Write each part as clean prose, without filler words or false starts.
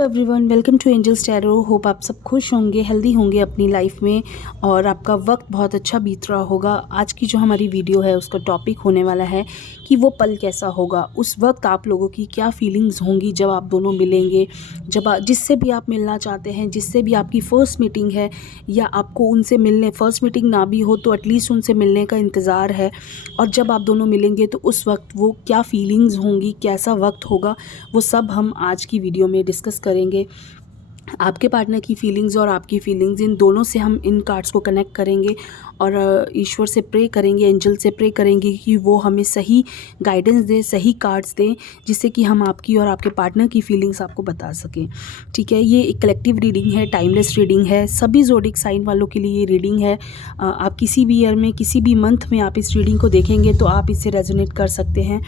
Everyone, welcome to Angels Tarot. Hope आप सब खुश होंगे, हेल्दी होंगे अपनी लाइफ में और आपका वक्त बहुत अच्छा बीत रहा होगा। आज की जो हमारी वीडियो है उसका टॉपिक होने वाला है कि वो पल कैसा होगा, उस वक्त आप लोगों की क्या फीलिंग्स होंगी जब आप दोनों मिलेंगे, जिससे भी आप मिलना चाहते हैं, जिससे भी आपकी फ़र्स्ट मीटिंग है या आपको उनसे मिलने, फ़र्स्ट मीटिंग ना भी हो तो एटलीस्ट उनसे मिलने का इंतज़ार है। और जब आप दोनों मिलेंगे तो उस वक्त वो क्या फीलिंग्स होंगी, कैसा वक्त होगा, वो सब हम आज की वीडियो में डिस्कस करेंगे। आपके पार्टनर की फीलिंग्स और आपकी फीलिंग्स, इन दोनों से हम इन कार्ड्स को कनेक्ट करेंगे और ईश्वर से प्रे करेंगे, एंजल से प्रे करेंगे कि वो हमें सही गाइडेंस दें, सही कार्ड्स दें, जिससे कि हम आपकी और आपके पार्टनर की फीलिंग्स आपको बता सकें। ठीक है, ये एक कलेक्टिव रीडिंग है, टाइमलेस रीडिंग है, सभी ज़ोडिक साइन वालों के लिए ये रीडिंग है। आप किसी भी ईयर में, किसी भी मंथ में आप इस रीडिंग को देखेंगे तो आप इससे रेजोनेट कर सकते हैं।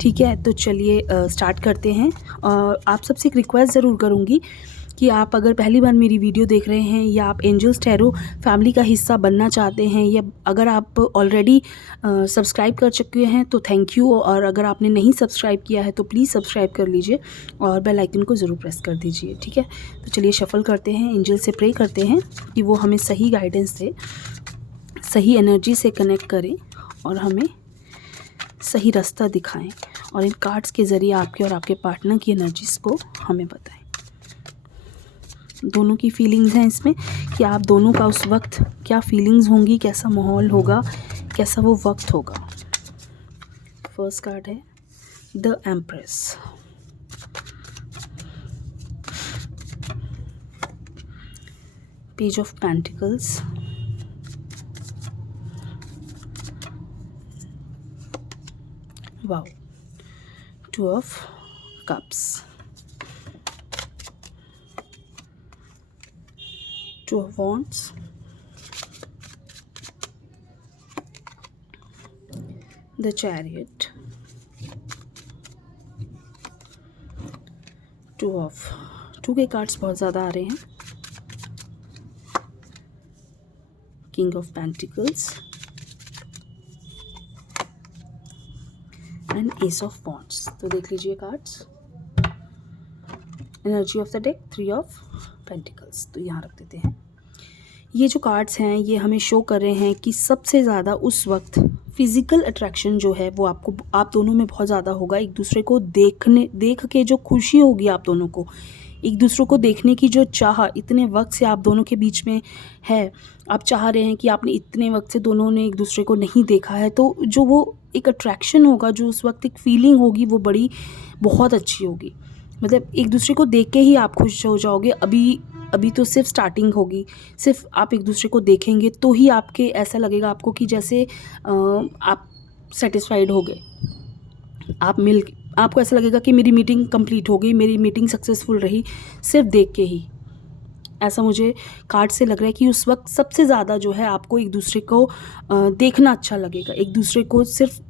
ठीक है, तो चलिए स्टार्ट करते हैं। आप सबसे एक रिक्वेस्ट ज़रूर करूँगी कि आप अगर पहली बार मेरी वीडियो देख रहे हैं या आप एंजल्स टैरो फैमिली का हिस्सा बनना चाहते हैं, या अगर आप ऑलरेडी सब्सक्राइब कर चुके हैं तो थैंक यू, और अगर आपने नहीं सब्सक्राइब किया है तो प्लीज़ सब्सक्राइब कर लीजिए और बेल आइकन को ज़रूर प्रेस कर दीजिए। ठीक है, तो चलिए शफल करते हैं, एंजल से प्रे करते हैं कि वो हमें सही गाइडेंस दे, सही एनर्जी से कनेक्ट करें और हमें सही रास्ता दिखाएं और इन कार्ड्स के ज़रिए आपके और आपके पार्टनर की एनर्जीज़ को हमें बताएं। दोनों की फीलिंग्स हैं इसमें कि आप दोनों का उस वक्त क्या फीलिंग्स होंगी, कैसा माहौल होगा, कैसा वो वक्त होगा। फर्स्ट कार्ड है the empress, page of pentacles, wow, two of cups, Two of Wands, the Chariot, two के कार्ड्स बहुत ज़्यादा आ रहे हैं, king of pentacles and ace of wands. तो देख लीजिए cards, energy of the deck, three of pentacles. तो यहाँ रख देते हैं। ये जो कार्ड्स हैं ये हमें शो कर रहे हैं कि सबसे ज़्यादा उस वक्त फिज़िकल अट्रैक्शन जो है वो आप दोनों में बहुत ज़्यादा होगा। एक दूसरे को देख के जो खुशी होगी आप दोनों को, एक दूसरे को देखने की जो चाह इतने वक्त से आप दोनों के बीच में है, आप चाह रहे हैं कि आपने इतने वक्त से दोनों ने एक दूसरे को नहीं देखा है, तो जो वो एक अट्रैक्शन होगा, जो उस वक्त एक फीलिंग होगी, वो बहुत अच्छी होगी। मतलब एक दूसरे को देख के ही आप खुश हो जाओगे। अभी तो सिर्फ स्टार्टिंग होगी, सिर्फ आप एक दूसरे को देखेंगे तो ही आपके ऐसा लगेगा आपको कि जैसे आप सेटिस्फाइड हो गए, आपको ऐसा लगेगा कि मेरी मीटिंग कंप्लीट हो गई, मेरी मीटिंग सक्सेसफुल रही, सिर्फ देख के ही। ऐसा मुझे कार्ड से लग रहा है कि उस वक्त सबसे ज़्यादा जो है आपको एक दूसरे को देखना अच्छा लगेगा, एक दूसरे को सिर्फ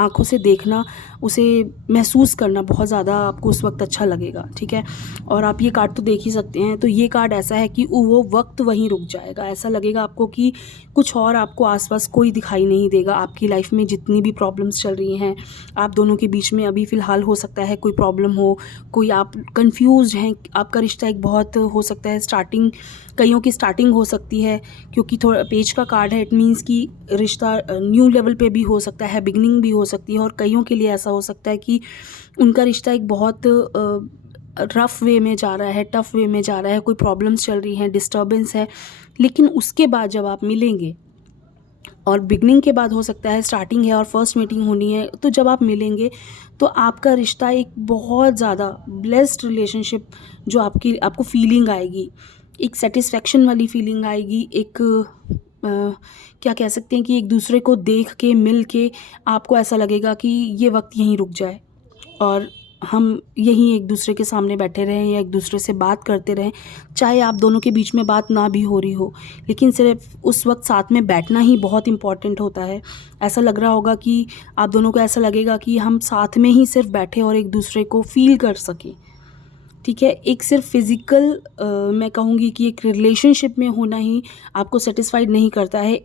आँखों से देखना, उसे महसूस करना बहुत ज़्यादा आपको उस वक्त अच्छा लगेगा। ठीक है, और आप ये कार्ड तो देख ही सकते हैं। तो ये कार्ड ऐसा है कि वो वक्त वहीं रुक जाएगा। ऐसा लगेगा आपको कि कुछ और आपको आसपास कोई दिखाई नहीं देगा। आपकी लाइफ में जितनी भी प्रॉब्लम्स चल रही हैं, आप दोनों के बीच में अभी फ़िलहाल हो सकता है कोई प्रॉब्लम हो, कोई आप कन्फ्यूज़ हैं, आपका रिश्ता एक बहुत हो सकता है कईयों की स्टार्टिंग हो सकती है, क्योंकि थोड़ा पेज का कार्ड है। इट मीन्स कि रिश्ता न्यू लेवल पे भी हो सकता है, बिगनिंग भी हो सकती है, और कईयों के लिए ऐसा हो सकता है कि उनका रिश्ता एक बहुत रफ़ वे में जा रहा है, टफ़ वे में जा रहा है, कोई प्रॉब्लम्स चल रही हैं, डिस्टर्बेंस है। लेकिन उसके बाद जब आप मिलेंगे, और बिगनिंग के बाद हो सकता है स्टार्टिंग है और फर्स्ट मीटिंग होनी है, तो जब आप मिलेंगे तो आपका रिश्ता एक बहुत ज़्यादा ब्लेस्ड रिलेशनशिप, जो आपको फीलिंग आएगी, एक सेटिस्फेक्शन वाली फीलिंग आएगी, एक क्या कह सकते हैं कि एक दूसरे को देख के, मिल के आपको ऐसा लगेगा कि ये वक्त यहीं रुक जाए और हम यहीं एक दूसरे के सामने बैठे रहें या एक दूसरे से बात करते रहें। चाहे आप दोनों के बीच में बात ना भी हो रही हो, लेकिन सिर्फ उस वक्त साथ में बैठना ही बहुत इम्पॉर्टेंट होता है। ऐसा लग रहा होगा कि आप दोनों को ऐसा लगेगा कि हम साथ में ही सिर्फ बैठे और एक दूसरे को फील कर सकें। ठीक है, एक सिर्फ फिज़िकल मैं कहूँगी कि एक रिलेशनशिप में होना ही आपको सेटिस्फाइड नहीं करता है।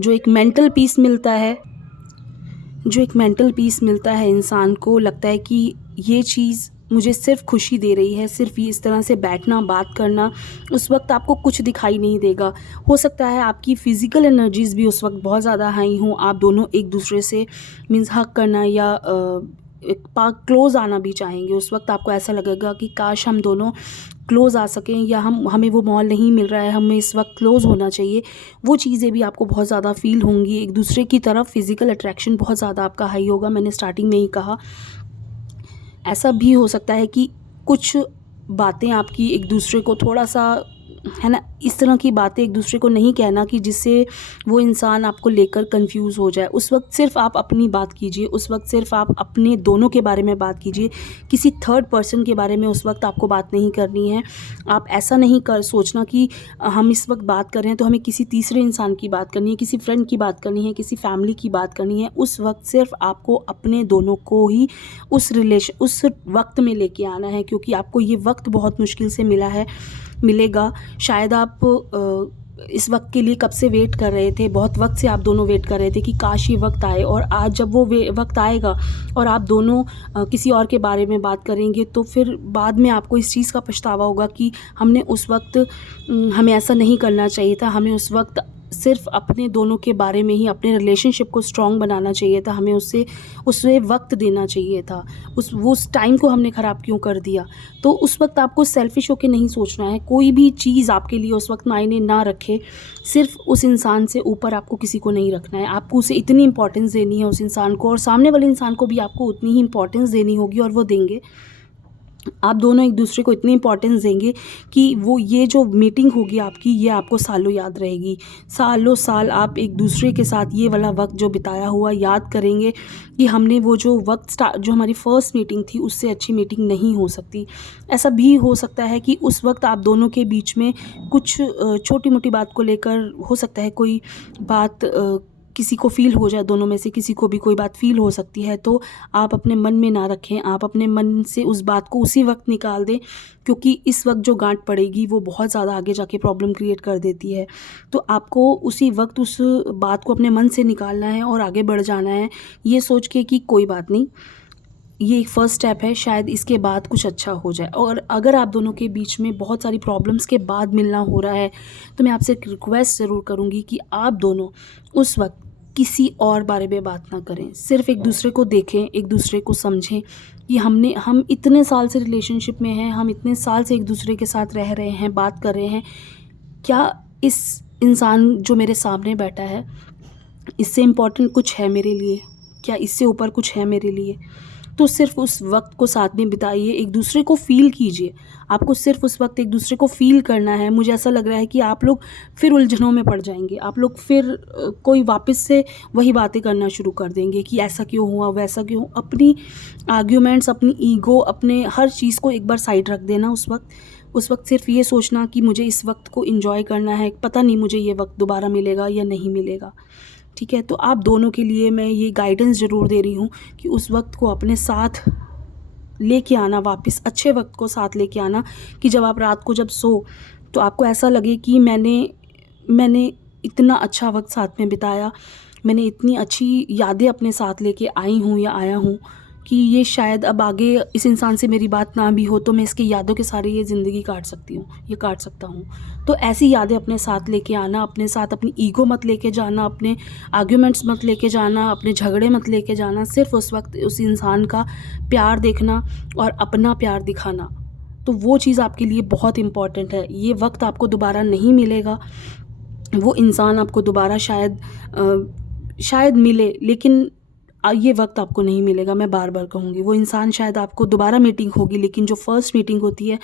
जो एक मेंटल पीस मिलता है, इंसान को लगता है कि ये चीज़ मुझे सिर्फ खुशी दे रही है, सिर्फ ये इस तरह से बैठना, बात करना, उस वक्त आपको कुछ दिखाई नहीं देगा। हो सकता है आपकी फ़िज़िकल एनर्जीज़ भी उस वक्त बहुत ज़्यादा हाई हों, आप दोनों एक दूसरे से मीन्स हग करना या एक पाक क्लोज़ आना भी चाहेंगे। उस वक्त आपको ऐसा लगेगा कि काश हम दोनों क्लोज़ आ सकें, या हमें वो माहौल नहीं मिल रहा है, हमें इस वक्त क्लोज़ होना चाहिए। वो चीज़ें भी आपको बहुत ज़्यादा फ़ील होंगी। एक दूसरे की तरफ फ़िज़िकल अट्रैक्शन बहुत ज़्यादा आपका हाई होगा। मैंने स्टार्टिंग में ही कहा, ऐसा भी हो सकता है कि कुछ बातें आपकी एक दूसरे को थोड़ा-सा, है ना, इस तरह की बातें एक दूसरे को नहीं कहना कि जिससे वो इंसान आपको लेकर कंफ्यूज हो जाए। उस वक्त सिर्फ आप अपनी बात कीजिए, उस वक्त सिर्फ आप अपने दोनों के बारे में बात कीजिए। किसी थर्ड पर्सन के बारे में उस वक्त आपको बात नहीं करनी है। आप ऐसा नहीं कर सोचना कि हम इस वक्त बात कर रहे हैं तो हमें किसी तीसरे इंसान की बात करनी है, किसी फ्रेंड की बात करनी है, किसी फैमिली की बात करनी है। उस वक्त सिर्फ आपको अपने दोनों को ही उस वक्त में लेके आना है, क्योंकि आपको ये वक्त बहुत मुश्किल से मिलेगा। शायद आप इस वक्त के लिए कब से वेट कर रहे थे, बहुत वक्त से आप दोनों वेट कर रहे थे कि काश ये वक्त आए, और आज जब वो वक्त आएगा और आप दोनों किसी और के बारे में बात करेंगे, तो फिर बाद में आपको इस चीज़ का पछतावा होगा कि हमने उस वक्त हमें ऐसा नहीं करना चाहिए था। हमें उस वक्त सिर्फ अपने दोनों के बारे में ही, अपने रिलेशनशिप को स्ट्रॉन्ग बनाना चाहिए था। हमें उससे वक्त देना चाहिए था। उस टाइम को हमने ख़राब क्यों कर दिया। तो उस वक्त आपको सेल्फ़िश होके नहीं सोचना है। कोई भी चीज़ आपके लिए उस वक्त मायने ना रखे, सिर्फ उस इंसान से ऊपर आपको किसी को नहीं रखना है। आपको उसे इतनी इम्पोर्टेंस देनी है उस इंसान को, और सामने वाले इंसान को भी आपको उतनी ही इम्पोर्टेंस देनी होगी, और वो देंगे। आप दोनों एक दूसरे को इतनी इम्पोर्टेंस देंगे कि वो ये जो मीटिंग होगी आपकी, ये आपको सालों याद रहेगी। सालों साल आप एक दूसरे के साथ ये वाला वक्त जो बिताया हुआ याद करेंगे कि हमने वो जो जो हमारी फ़र्स्ट मीटिंग थी, उससे अच्छी मीटिंग नहीं हो सकती। ऐसा भी हो सकता है कि उस वक्त आप दोनों के बीच में कुछ छोटी मोटी बात को लेकर हो सकता है कोई बात किसी को फ़ील हो जाए, दोनों में से किसी को भी कोई बात फ़ील हो सकती है। तो आप अपने मन में ना रखें, आप अपने मन से उस बात को उसी वक्त निकाल दें, क्योंकि इस वक्त जो गांठ पड़ेगी वो बहुत ज़्यादा आगे जाके प्रॉब्लम क्रिएट कर देती है। तो आपको उसी वक्त उस बात को अपने मन से निकालना है और आगे बढ़ जाना है, ये सोच के कि कोई बात नहीं, ये एक फ़र्स्ट स्टेप है, शायद इसके बाद कुछ अच्छा हो जाए। और अगर आप दोनों के बीच में बहुत सारी प्रॉब्लम्स के बाद मिलना हो रहा है, तो मैं आपसे एक रिक्वेस्ट ज़रूर करूँगी कि आप दोनों उस वक्त किसी और बारे में बात ना करें। सिर्फ एक दूसरे को देखें, एक दूसरे को समझें कि हम इतने साल से रिलेशनशिप में हैं, हम इतने साल से एक दूसरे के साथ रह रहे हैं, बात कर रहे हैं। क्या इस इंसान जो मेरे सामने बैठा है, इससे इम्पोर्टेंट कुछ है मेरे लिए? क्या इससे ऊपर कुछ है मेरे लिए? तो सिर्फ उस वक्त को साथ में बिताइए, एक दूसरे को फ़ील कीजिए। आपको सिर्फ उस वक्त एक दूसरे को फ़ील करना है। मुझे ऐसा लग रहा है कि आप लोग फिर उलझनों में पड़ जाएंगे। आप लोग फिर कोई वापस से वही बातें करना शुरू कर देंगे कि ऐसा क्यों हुआ, वैसा क्यों। अपनी आर्ग्यूमेंट्स, अपनी ईगो, अपने हर चीज़ को एक बार साइड रख देना। उस वक्त सिर्फ ये सोचना कि मुझे इस वक्त को एंजॉय करना है, पता नहीं मुझे ये वक्त दोबारा मिलेगा या नहीं मिलेगा। ठीक है, तो आप दोनों के लिए मैं ये गाइडेंस ज़रूर दे रही हूँ कि उस वक्त को अपने साथ लेके आना, वापस अच्छे वक्त को साथ लेके आना, कि जब आप रात को जब सो तो आपको ऐसा लगे कि मैंने इतना अच्छा वक्त साथ में बिताया, मैंने इतनी अच्छी यादें अपने साथ लेके आई हूँ या आया हूँ कि ये शायद अब आगे इस इंसान से मेरी बात ना भी हो तो मैं इसकी यादों के सारे ये ज़िंदगी काट सकता हूँ। तो ऐसी यादें अपने साथ लेके आना, अपने साथ अपनी ईगो मत लेके जाना, अपने आर्ग्यूमेंट्स मत लेके जाना, अपने झगड़े मत लेके जाना। सिर्फ उस वक्त उस इंसान का प्यार देखना और अपना प्यार दिखाना, तो वो चीज़ आपके लिए बहुत इम्पॉर्टेंट है। ये वक्त आपको दोबारा नहीं मिलेगा, वो इंसान आपको दोबारा शायद मिले, लेकिन ये वक्त आपको नहीं मिलेगा। मैं बार बार कहूँगी, वो इंसान शायद आपको दोबारा मीटिंग होगी, लेकिन जो फर्स्ट मीटिंग होती है,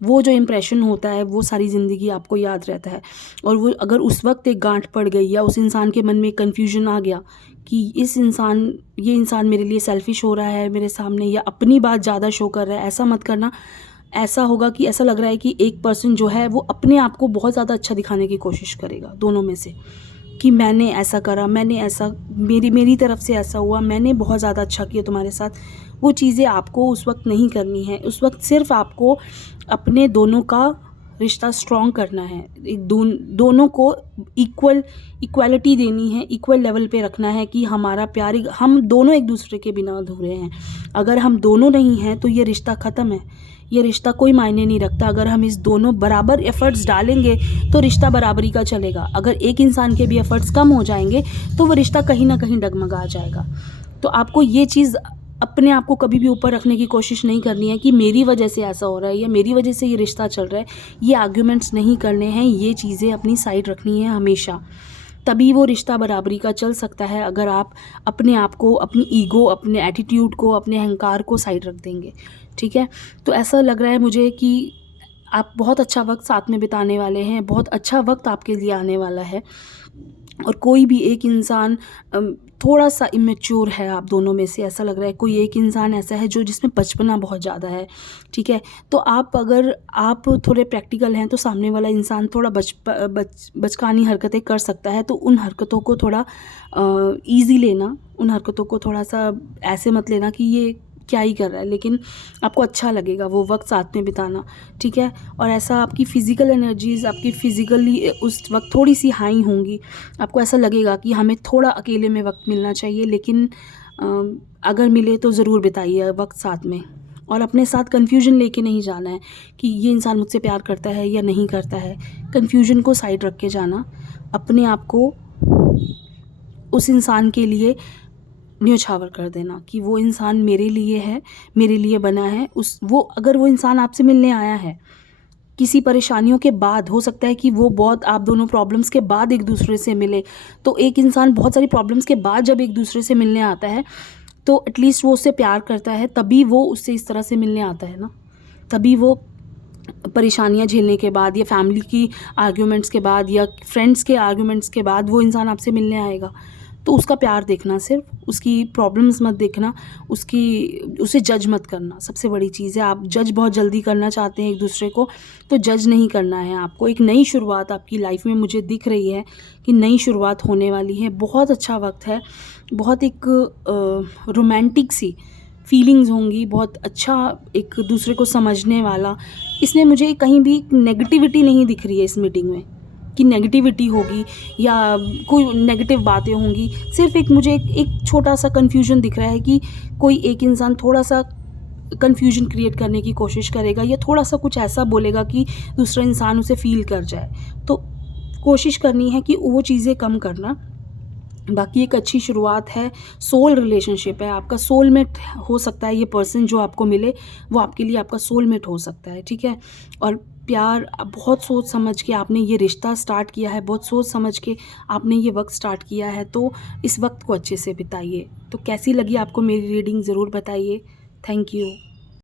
वो जो इम्प्रेशन होता है वो सारी ज़िंदगी आपको याद रहता है। और वो अगर उस वक्त एक गांठ पड़ गई या उस इंसान के मन में कन्फ्यूजन आ गया कि ये इंसान मेरे लिए सेल्फिश हो रहा है मेरे सामने, या अपनी बात ज़्यादा शो कर रहा है, ऐसा मत करना। ऐसा होगा कि ऐसा लग रहा है कि एक पर्सन जो है वो अपने आप को बहुत ज़्यादा अच्छा दिखाने की कोशिश करेगा दोनों में से, कि मैंने ऐसा करा, मैंने ऐसा, मेरी तरफ से ऐसा हुआ, मैंने बहुत ज़्यादा अच्छा किया तुम्हारे साथ। वो चीज़ें आपको उस वक्त नहीं करनी है। उस वक्त सिर्फ आपको अपने दोनों का रिश्ता स्ट्रॉन्ग करना है, एक दोनों को इक्वालिटी देनी है, इक्वल लेवल पे रखना है कि हमारा प्यार, हम दोनों एक दूसरे के बिना अधूरे हैं। अगर हम दोनों नहीं हैं तो ये रिश्ता ख़त्म है, ये रिश्ता कोई मायने नहीं रखता। अगर हम इस दोनों बराबर एफ़र्ट्स डालेंगे तो रिश्ता बराबरी का चलेगा। अगर एक इंसान के भी एफ़र्ट्स कम हो जाएंगे तो वो रिश्ता कहीं ना कहीं डगमगा जाएगा। तो आपको ये चीज़ अपने आप को कभी भी ऊपर रखने की कोशिश नहीं करनी है कि मेरी वजह से ऐसा हो रहा है या मेरी वजह से ये रिश्ता चल रहा है। ये आर्ग्यूमेंट्स नहीं करने हैं, ये चीज़ें अपनी साइड रखनी है हमेशा, तभी वो रिश्ता बराबरी का चल सकता है। अगर आप अपने आप को, अपनी ईगो, अपने एटीट्यूड को, अपने अहंकार को साइड रख देंगे, ठीक है। तो ऐसा लग रहा है मुझे कि आप बहुत अच्छा वक्त साथ में बिताने वाले हैं, बहुत अच्छा वक्त आपके लिए आने वाला है। और कोई भी एक इंसान थोड़ा सा इमेच्योर है आप दोनों में से, ऐसा लग रहा है। कोई एक इंसान ऐसा है जो जिसमें बचपना बहुत ज़्यादा है, ठीक है। तो अगर आप थोड़े प्रैक्टिकल हैं तो सामने वाला इंसान थोड़ा बचकानी हरकतें कर सकता है, तो उन हरकतों को थोड़ा ईज़ी लेना, उन हरकतों को थोड़ा सा ऐसे मत लेना कि ये क्या ही कर रहा है, लेकिन आपको अच्छा लगेगा वो वक्त साथ में बिताना, ठीक है। और ऐसा आपकी फ़िज़िकल एनर्जीज़ आपकी फ़िज़िकली उस वक्त थोड़ी सी हाई होंगी। आपको ऐसा लगेगा कि हमें थोड़ा अकेले में वक्त मिलना चाहिए, लेकिन अगर मिले तो ज़रूर बिताइए वक्त साथ में। और अपने साथ कन्फ्यूजन लेके नहीं जाना है कि ये इंसान मुझसे प्यार करता है या नहीं करता है। कन्फ्यूजन को साइड रख के जाना, अपने आप को उस इंसान के लिए न्योछावर कर देना कि वो इंसान मेरे लिए है, मेरे लिए बना है। अगर वो इंसान आपसे मिलने आया है किसी परेशानियों के बाद, हो सकता है कि वो बहुत, आप दोनों प्रॉब्लम्स के बाद एक दूसरे से मिले। तो एक इंसान बहुत सारी प्रॉब्लम्स के बाद जब एक दूसरे से मिलने आता है तो एटलीस्ट वो उससे प्यार करता है, तभी वो उससे इस तरह से मिलने आता है ना। तभी वो परेशानियाँ झेलने के बाद या फैमिली की आर्ग्यूमेंट्स के बाद या फ्रेंड्स के आर्ग्यूमेंट्स के बाद वो इंसान आपसे मिलने आएगा। तो उसका प्यार देखना, सिर्फ उसकी प्रॉब्लम्स मत देखना, उसे जज मत करना। सबसे बड़ी चीज़ है, आप जज बहुत जल्दी करना चाहते हैं एक दूसरे को, तो जज नहीं करना है आपको। एक नई शुरुआत आपकी लाइफ में मुझे दिख रही है कि नई शुरुआत होने वाली है। बहुत अच्छा वक्त है, बहुत एक रोमांटिक सी फीलिंग्स होंगी, बहुत अच्छा एक दूसरे को समझने वाला। इसमें मुझे कहीं भी नेगेटिविटी नहीं दिख रही है इस मीटिंग में कि नेगेटिविटी होगी या कोई नेगेटिव बातें होंगी। सिर्फ मुझे एक छोटा सा कन्फ्यूजन दिख रहा है कि कोई एक इंसान थोड़ा सा कन्फ्यूजन क्रिएट करने की कोशिश करेगा या थोड़ा सा कुछ ऐसा बोलेगा कि दूसरा इंसान उसे फील कर जाए। तो कोशिश करनी है कि वो चीज़ें कम करना। बाकी एक अच्छी शुरुआत है, सोल रिलेशनशिप है, आपका सोलमेट हो सकता है ये पर्सन जो आपको मिले, वो आपके लिए आपका सोलमेट हो सकता है, ठीक है। और प्यार, बहुत सोच समझ के आपने ये रिश्ता स्टार्ट किया है, बहुत सोच समझ के आपने ये वक्त स्टार्ट किया है, तो इस वक्त को अच्छे से बिताइए। तो कैसी लगी आपको मेरी रीडिंग ज़रूर बताइए। Thank you.